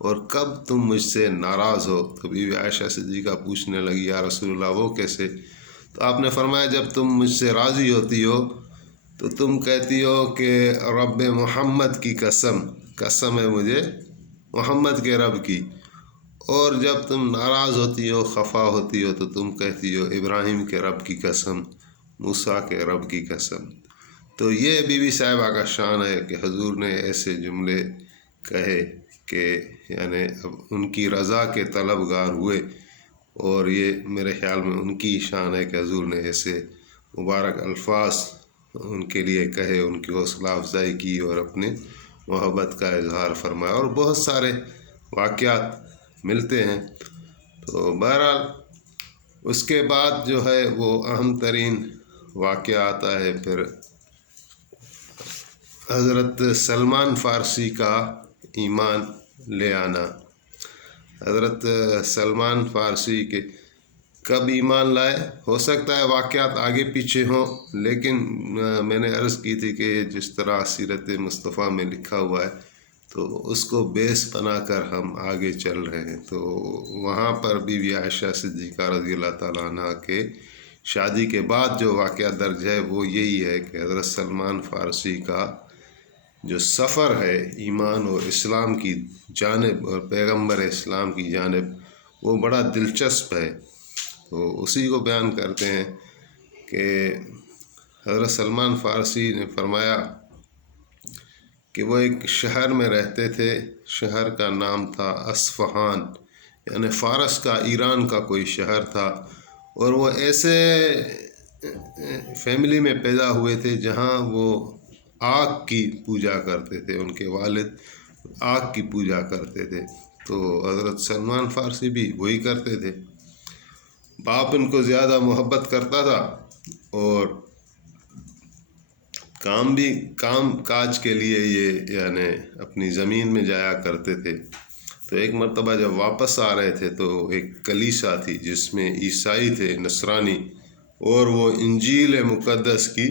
اور کب تم مجھ سے ناراض ہو؟ تو بیوی عائشہ صدیقہ پوچھنے لگی یا رسول اللہ وہ کیسے؟ تو آپ نے فرمایا جب تم مجھ سے راضی ہوتی ہو تو تم کہتی ہو کہ رب محمد کی قسم ہے مجھے محمد کے رب کی، اور جب تم ناراض ہوتی ہو خفا ہوتی ہو تو تم کہتی ہو ابراہیم کے رب کی قسم، موسیٰ کے رب کی قسم۔ تو یہ بی بی صاحبہ کا شان ہے کہ حضور نے ایسے جملے کہے کہ یعنی اب ان کی رضا کے طلبگار ہوئے، اور یہ میرے خیال میں ان کی شان ہے کہ حضور نے ایسے مبارک الفاظ ان کے لیے کہے، ان کی حوصلہ افزائی کی اور اپنے محبت کا اظہار فرمایا، اور بہت سارے واقعات ملتے ہیں۔ تو بہرحال اس کے بعد جو ہے وہ اہم ترین واقعہ آتا ہے پھر حضرت سلمان فارسی کا ایمان لے آنا۔ حضرت سلمان فارسی کے کب ایمان لائے؟ ہو سکتا ہے واقعات آگے پیچھے ہوں، لیکن میں نے عرض کی تھی کہ جس طرح سیرت مصطفیٰ میں لکھا ہوا ہے تو اس کو بیس بنا کر ہم آگے چل رہے ہیں۔ تو وہاں پر بیوی عائشہ صدیقہ رضی اللہ تعالیٰ عنہ کے شادی کے بعد جو واقعہ درج ہے وہ یہی ہے کہ حضرت سلمان فارسی کا جو سفر ہے ایمان اور اسلام کی جانب اور پیغمبر اسلام کی جانب وہ بڑا دلچسپ ہے۔ تو اسی کو بیان کرتے ہیں کہ حضرت سلمان فارسی نے فرمایا کہ وہ ایک شہر میں رہتے تھے، شہر کا نام تھا اصفہان، یعنی فارس کا، ایران کا کوئی شہر تھا، اور وہ ایسے فیملی میں پیدا ہوئے تھے جہاں وہ آگ کی پوجا کرتے تھے، ان کے والد آگ کی پوجا کرتے تھے، تو حضرت سلمان فارسی بھی وہی کرتے تھے۔ باپ ان کو زیادہ محبت کرتا تھا اور کام کاج کے لیے یہ یعنی اپنی زمین میں جایا کرتے تھے۔ تو ایک مرتبہ جب واپس آ رہے تھے تو ایک کلیسا تھی جس میں عیسائی تھے، نصرانی، اور وہ انجیل مقدس کی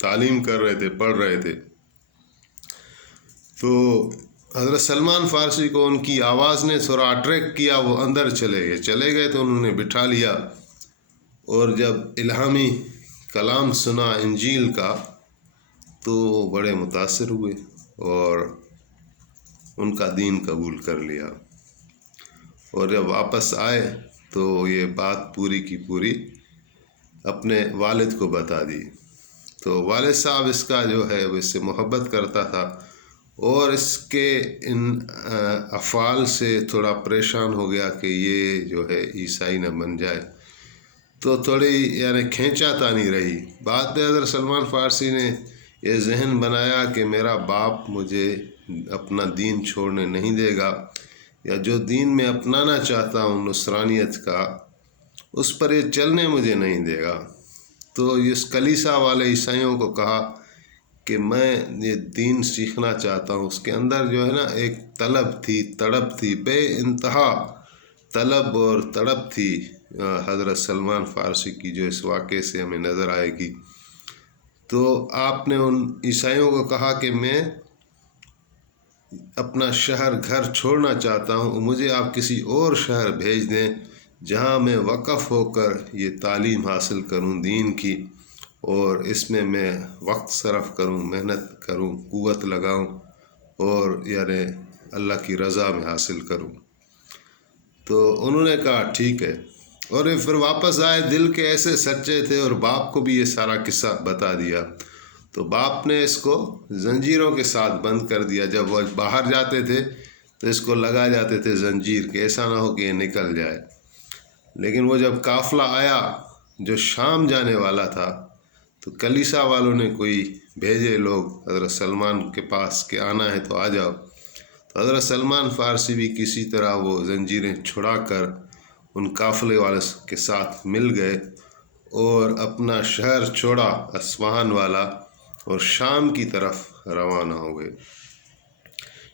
تعلیم کر رہے تھے، پڑھ رہے تھے۔ تو حضرت سلمان فارسی کو ان کی آواز نے تھوڑا اٹریکٹ کیا، وہ اندر چلے گئے تو انہوں نے بٹھا لیا، اور جب الہامی کلام سنا انجیل کا تو بڑے متاثر ہوئے اور ان کا دین قبول کر لیا، اور جب واپس آئے تو یہ بات پوری کی پوری اپنے والد کو بتا دی۔ تو والد صاحب اس کا جو ہے وہ اس سے محبت کرتا تھا اور اس کے ان افعال سے تھوڑا پریشان ہو گیا کہ یہ جو ہے عیسائی نہ بن جائے، تو تھوڑی یعنی کھینچا تانی رہی۔ بعد میں حضرت سلمان فارسی نے یہ ذہن بنایا کہ میرا باپ مجھے اپنا دین چھوڑنے نہیں دے گا، یا جو دین میں اپنانا چاہتا ہوں نصرانیت کا اس پر یہ چلنے مجھے نہیں دے گا۔ تو اس کلیسا والے عیسائیوں کو کہا کہ میں یہ دین سیکھنا چاہتا ہوں۔ اس کے اندر جو ہے نا ایک طلب تھی، تڑپ تھی، بے انتہا طلب اور تڑپ تھی حضرت سلمان فارسی کی، جو اس واقعے سے ہمیں نظر آئے گی۔ تو آپ نے ان عیسائیوں کو کہا کہ میں اپنا شہر گھر چھوڑنا چاہتا ہوں، مجھے آپ کسی اور شہر بھیج دیں جہاں میں وقف ہو کر یہ تعلیم حاصل کروں دین کی، اور اس میں وقت صرف کروں، محنت کروں، قوت لگاؤں، اور یعنی اللہ کی رضا میں حاصل کروں۔ تو انہوں نے کہا ٹھیک ہے، اور یہ پھر واپس آئے، دل کے ایسے سچے تھے، اور باپ کو بھی یہ سارا قصہ بتا دیا۔ تو باپ نے اس کو زنجیروں کے ساتھ بند کر دیا، جب وہ باہر جاتے تھے تو اس کو لگا جاتے تھے زنجیر کہ ایسا نہ ہو کہ یہ نکل جائے۔ لیکن وہ جب قافلہ آیا جو شام جانے والا تھا تو کلیسا والوں نے کوئی بھیجے لوگ حضرت سلمان کے پاس کہ آنا ہے تو آ جاؤ۔ تو حضرت سلمان فارسی بھی کسی طرح وہ زنجیریں چھڑا کر ان قافلے والے کے ساتھ مل گئے اور اپنا شہر چھوڑا اصفہان والا، اور شام کی طرف روانہ ہو گئے۔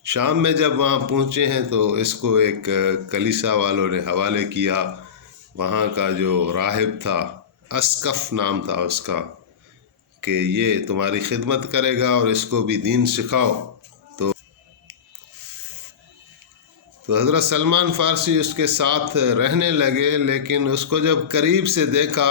شام میں جب وہاں پہنچے ہیں تو اس کو ایک کلیسا والوں نے حوالے کیا، وہاں کا جو راہب تھا، اسقف نام تھا اس کا، کہ یہ تمہاری خدمت کرے گا اور اس کو بھی دین سکھاؤ۔ تو تو حضرت سلمان فارسی اس کے ساتھ رہنے لگے، لیکن اس کو جب قریب سے دیکھا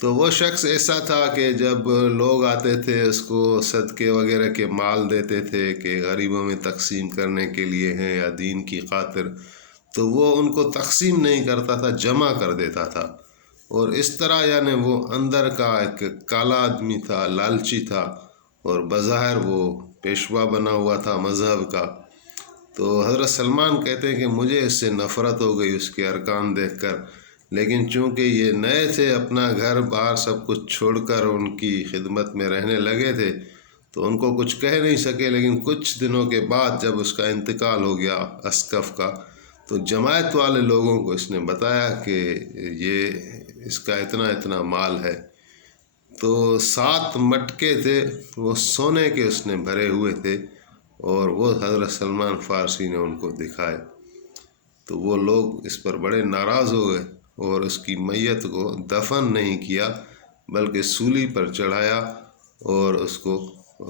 تو وہ شخص ایسا تھا کہ جب لوگ آتے تھے اس کو صدقے وغیرہ کے مال دیتے تھے کہ غریبوں میں تقسیم کرنے کے لیے ہیں یا دین کی خاطر، تو وہ ان کو تقسیم نہیں کرتا تھا، جمع کر دیتا تھا۔ اور اس طرح یعنی وہ اندر کا ایک کالا آدمی تھا، لالچی تھا، اور بظاہر وہ پیشوا بنا ہوا تھا مذہب کا۔ تو حضرت سلمان کہتے ہیں کہ مجھے اس سے نفرت ہو گئی اس کے ارکان دیکھ کر، لیکن چونکہ یہ نئے تھے، اپنا گھر بار سب کچھ چھوڑ کر ان کی خدمت میں رہنے لگے تھے، تو ان کو کچھ کہہ نہیں سکے۔ لیکن کچھ دنوں کے بعد جب اس کا انتقال ہو گیا اسقف کا، تو جماعت والے لوگوں کو اس نے بتایا کہ یہ اس کا اتنا اتنا مال ہے۔ تو 7 مٹکے تھے وہ سونے کے اس نے بھرے ہوئے تھے، اور وہ حضرت سلمان فارسی نے ان کو دکھائے۔ تو وہ لوگ اس پر بڑے ناراض ہو گئے اور اس کی میت کو دفن نہیں کیا، بلکہ سولی پر چڑھایا اور اس کو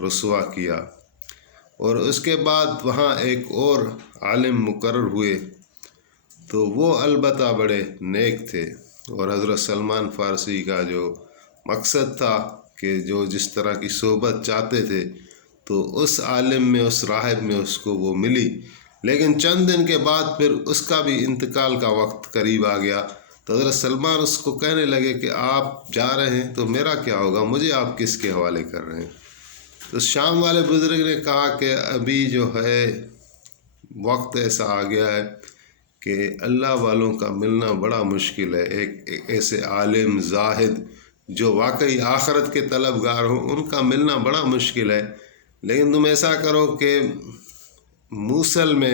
رسوا کیا۔ اور اس کے بعد وہاں ایک اور عالم مقرر ہوئے، تو وہ البتہ بڑے نیک تھے، اور حضرت سلمان فارسی کا جو مقصد تھا کہ جو جس طرح کی صحبت چاہتے تھے، تو اس عالم میں، اس راہب میں اس کو وہ ملی۔ لیکن چند دن کے بعد پھر اس کا بھی انتقال کا وقت قریب آ گیا، تو حضرت سلمان اس کو کہنے لگے کہ آپ جا رہے ہیں تو میرا کیا ہوگا، مجھے آپ کس کے حوالے کر رہے ہیں؟ تو شام والے بزرگ نے کہا کہ ابھی جو ہے وقت ایسا آ گیا ہے کہ اللہ والوں کا ملنا بڑا مشکل ہے۔ ایک ایسے عالم زاہد جو واقعی آخرت کے طلبگار ہوں، ان کا ملنا بڑا مشکل ہے۔ لیکن تم ایسا کرو کہ موصل میں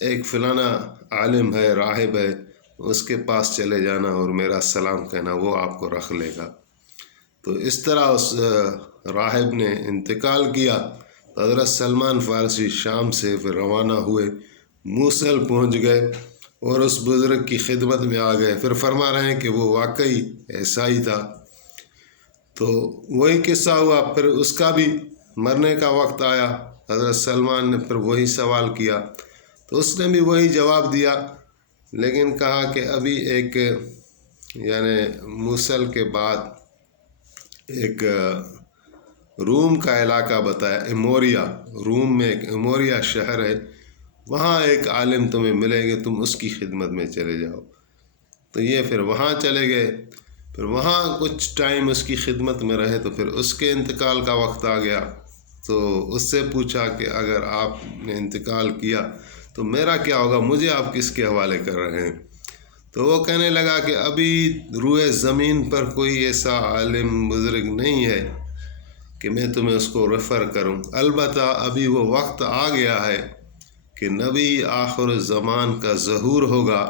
ایک فلانا عالم ہے، راہب ہے، اس کے پاس چلے جانا اور میرا سلام کہنا، وہ آپ کو رکھ لے گا۔ تو اس طرح اس راہب نے انتقال کیا۔ تو حضرت سلمان فارسی شام سے پھر روانہ ہوئے، موصل پہنچ گئے اور اس بزرگ کی خدمت میں آ گئے۔ پھر فرما رہے ہیں کہ وہ واقعی ایسا ہی تھا۔ تو وہی قصہ ہوا، پھر اس کا بھی مرنے کا وقت آیا۔ حضرت سلمان نے پھر وہی سوال کیا، تو اس نے بھی وہی جواب دیا، لیکن کہا کہ ابھی ایک یعنی موصل کے بعد ایک روم کا علاقہ بتایا، اموریا، روم میں ایک اموریا شہر ہے، وہاں ایک عالم تمہیں ملے گے، تم اس کی خدمت میں چلے جاؤ۔ تو یہ پھر وہاں چلے گئے، پھر وہاں کچھ ٹائم اس کی خدمت میں رہے، تو پھر اس کے انتقال کا وقت آ گیا۔ تو اس سے پوچھا کہ اگر آپ نے انتقال کیا تو میرا کیا ہوگا، مجھے آپ کس کے حوالے کر رہے ہیں؟ تو وہ کہنے لگا کہ ابھی روئے زمین پر کوئی ایسا عالم بزرگ نہیں ہے کہ میں تمہیں اس کو ریفر کروں، البتہ ابھی وہ وقت آ گیا ہے کہ نبی آخر الزمان کا ظہور ہوگا،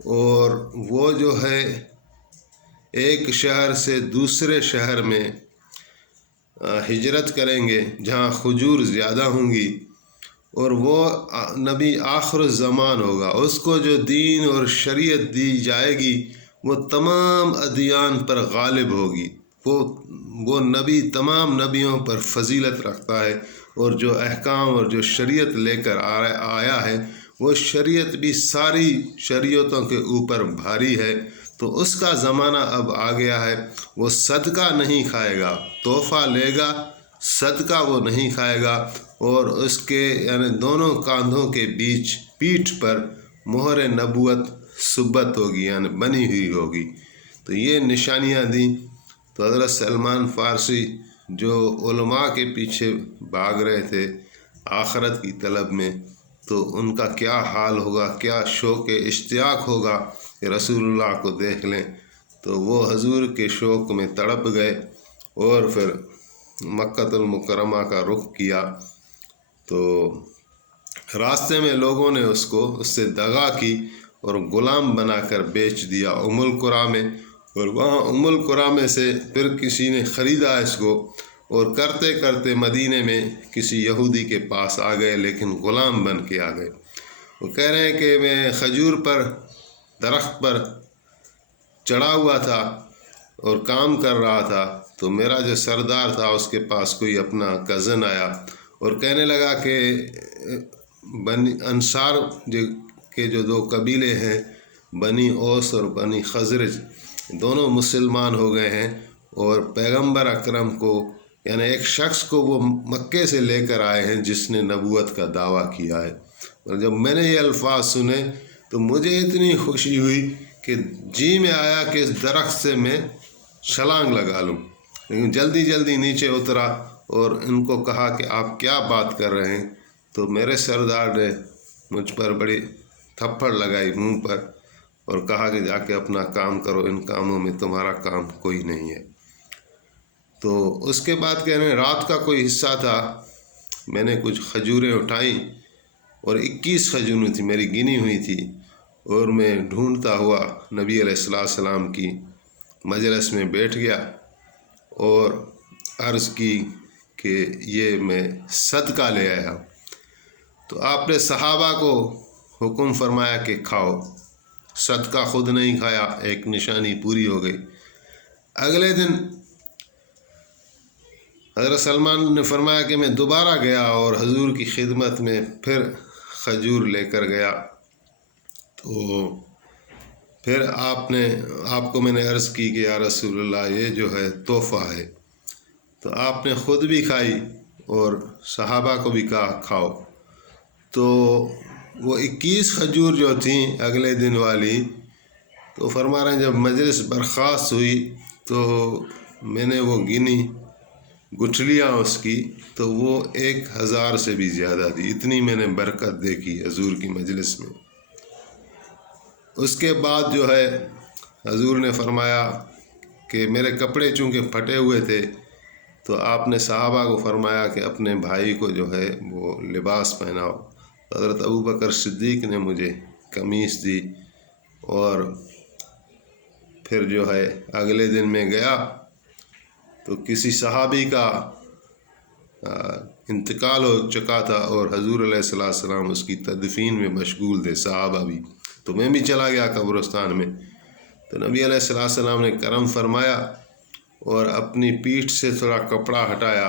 اور وہ جو ہے ایک شہر سے دوسرے شہر میں ہجرت کریں گے جہاں کھجور زیادہ ہوں گی، اور وہ نبی آخر الزمان ہوگا۔ اس کو جو دین اور شریعت دی جائے گی وہ تمام ادیان پر غالب ہوگی۔ وہ نبی تمام نبیوں پر فضیلت رکھتا ہے، اور جو احکام اور جو شریعت لے کر آیا ہے، وہ شریعت بھی ساری شریعتوں کے اوپر بھاری ہے۔ تو اس کا زمانہ اب آ گیا ہے، وہ صدقہ نہیں کھائے گا، تحفہ لے گا، صدقہ وہ نہیں کھائے گا، اور اس کے یعنی دونوں کاندھوں کے بیچ پیٹھ پر مہر نبوت ثبت ہوگی، یعنی بنی ہوئی ہوگی۔ تو یہ نشانیاں دیں۔ تو حضرت سلمان فارسی جو علماء کے پیچھے بھاگ رہے تھے آخرت کی طلب میں، تو ان کا کیا حال ہوگا، کیا شوق اشتیاق ہوگا کہ رسول اللہ کو دیکھ لیں۔ تو وہ حضور کے شوق میں تڑپ گئے، اور پھر مکہ المکرمہ کا رخ کیا۔ تو راستے میں لوگوں نے اس سے دغا کی اور غلام بنا کر بیچ دیا ام القریٰ میں، اور وہاں ام القریٰ میں سے پھر کسی نے خریدا اس کو، اور کرتے کرتے مدینے میں کسی یہودی کے پاس آ گئے، لیکن غلام بن کے آ گئے۔ وہ کہہ رہے ہیں کہ میں کھجور پر درخت پر چڑھا ہوا تھا اور کام کر رہا تھا، تو میرا جو سردار تھا اس کے پاس کوئی اپنا کزن آیا اور کہنے لگا کہ بنی انصار کے جو دو قبیلے ہیں، بنی اوس اور بنی خزرج، دونوں مسلمان ہو گئے ہیں، اور پیغمبر اکرم کو یعنی ایک شخص کو وہ مکے سے لے کر آئے ہیں جس نے نبوت کا دعویٰ کیا ہے۔ اور جب میں نے یہ الفاظ سنے تو مجھے اتنی خوشی ہوئی کہ جی میں آیا کہ اس درخت سے میں چھلانگ لگا لوں، لیکن جلدی جلدی نیچے اترا اور ان کو کہا کہ آپ کیا بات کر رہے ہیں؟ تو میرے سردار نے مجھ پر بڑی تھپڑ لگائی منہ پر اور کہا کہ جا کے اپنا کام کرو، ان کاموں میں تمہارا کام کوئی نہیں ہے۔ تو اس کے بعد کہنے رات کا کوئی حصہ تھا، میں نے کچھ کھجوریں اٹھائیں اور 21 کھجوریں تھی میری گنی ہوئی تھی، اور میں ڈھونڈتا ہوا نبی علیہ السلام کی مجلس میں بیٹھ گیا اور عرض کی کہ یہ میں صدقہ لے آیا۔ تو آپ نے صحابہ کو حکم فرمایا کہ کھاؤ، صدقہ خود نہیں کھایا، ایک نشانی پوری ہو گئی۔ اگلے دن حضرت سلمان نے فرمایا کہ میں دوبارہ گیا اور حضور کی خدمت میں پھر کھجور لے کر گیا، تو پھر آپ کو میں نے عرض کی کہ یا رسول اللہ یہ جو ہے تحفہ ہے، تو آپ نے خود بھی کھائی اور صحابہ کو بھی کہا کھاؤ۔ تو وہ 21 کھجور جو تھیں اگلے دن والی، تو فرما رہے ہیں جب مجلس برخاست ہوئی تو میں نے وہ گنی گٹھلیاں اس کی، تو وہ 1000 سے بھی زیادہ تھی، اتنی میں نے برکت دیکھی حضور کی مجلس میں۔ اس کے بعد جو ہے حضور نے فرمایا کہ میرے کپڑے چونکہ پھٹے ہوئے تھے، تو آپ نے صحابہ کو فرمایا کہ اپنے بھائی کو جو ہے وہ لباس پہناؤ۔ حضرت ابوبکر صدیق نے مجھے قمیص دی، اور پھر جو ہے اگلے دن میں گیا تو کسی صحابی کا انتقال ہو چکا تھا اور حضور علیہ السلام اس کی تدفین میں مشغول تھے، صحابہ بھی، تو میں بھی چلا گیا قبرستان میں۔ تو نبی علیہ السلام نے کرم فرمایا اور اپنی پیٹھ سے تھوڑا کپڑا ہٹایا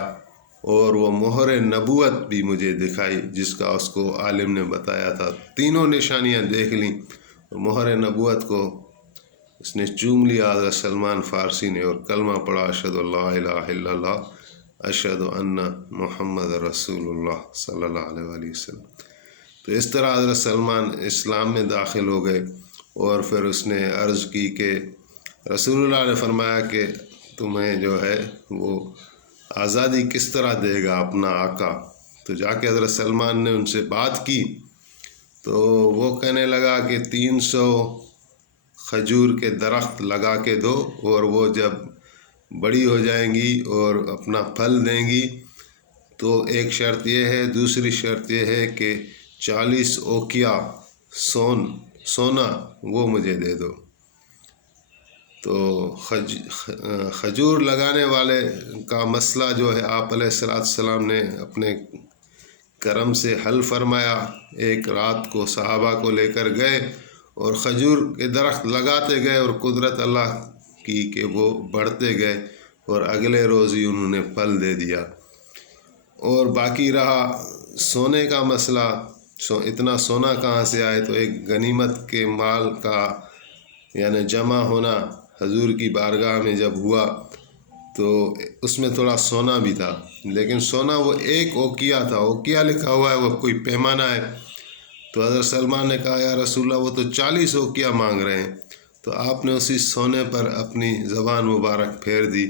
اور وہ مہر نبوت بھی مجھے دکھائی جس کا اس کو عالم نے بتایا تھا۔ تینوں نشانیاں دیکھ لیں اور مہر نبوت کو اس نے چوم لیا حضرت سلمان فارسی نے، اور کلمہ پڑھا اشہد اللہ الہ الا اللہ اشہد ان محمد رسول اللہ صلی اللہ علیہ وآلہ وسلم۔ تو اس طرح حضرت سلمان اسلام میں داخل ہو گئے، اور پھر اس نے عرض کی کہ رسول اللہ نے فرمایا کہ تمہیں جو ہے وہ آزادی کس طرح دے گا اپنا آقا؟ تو جا کے حضرت سلمان نے ان سے بات کی تو وہ کہنے لگا کہ 300 کھجور کے درخت لگا کے دو، اور وہ جب بڑی ہو جائیں گی اور اپنا پھل دیں گی تو ایک شرط یہ ہے، دوسری شرط یہ ہے کہ 40 اوقیہ سونا وہ مجھے دے دو۔ تو کھجور لگانے والے کا مسئلہ جو ہے آپ علیہ السلام نے اپنے کرم سے حل فرمایا۔ ایک رات کو صحابہ کو لے کر گئے اور کھجور کے درخت لگاتے گئے، اور قدرت اللہ کی کہ وہ بڑھتے گئے، اور اگلے روز ہی انہوں نے پھل دے دیا۔ اور باقی رہا سونے کا مسئلہ، اتنا سونا کہاں سے آئے؟ تو ایک غنیمت کے مال کا یعنی جمع ہونا حضور کی بارگاہ میں جب ہوا تو اس میں تھوڑا سونا بھی تھا، لیکن سونا وہ 1 اوقیہ تھا، اوقیہ لکھا ہوا ہے، وہ کوئی پیمانہ ہے۔ تو حضرت سلمان نے کہا یا رسول اللہ وہ تو 40 اوقیہ مانگ رہے ہیں۔ تو آپ نے اسی سونے پر اپنی زبان مبارک پھیر دی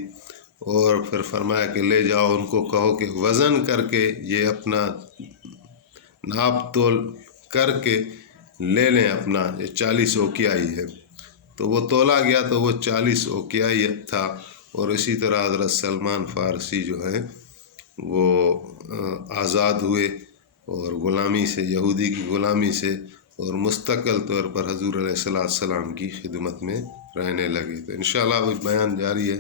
اور پھر فرمایا کہ لے جاؤ، ان کو کہو کہ وزن کر کے یہ اپنا ناپ تول کر کے لے لیں، اپنا یہ 40 اوقیہ ہی ہے۔ تو وہ تولا گیا تو وہ 40 اوقیہ ہی تھا، اور اسی طرح حضرت سلمان فارسی جو ہے وہ آزاد ہوئے اور غلامی سے، یہودی کی غلامی سے، اور مستقل طور پر حضور علیہ السلام کی خدمت میں رہنے لگے۔ تو انشاءاللہ وہ بیان جاری ہے۔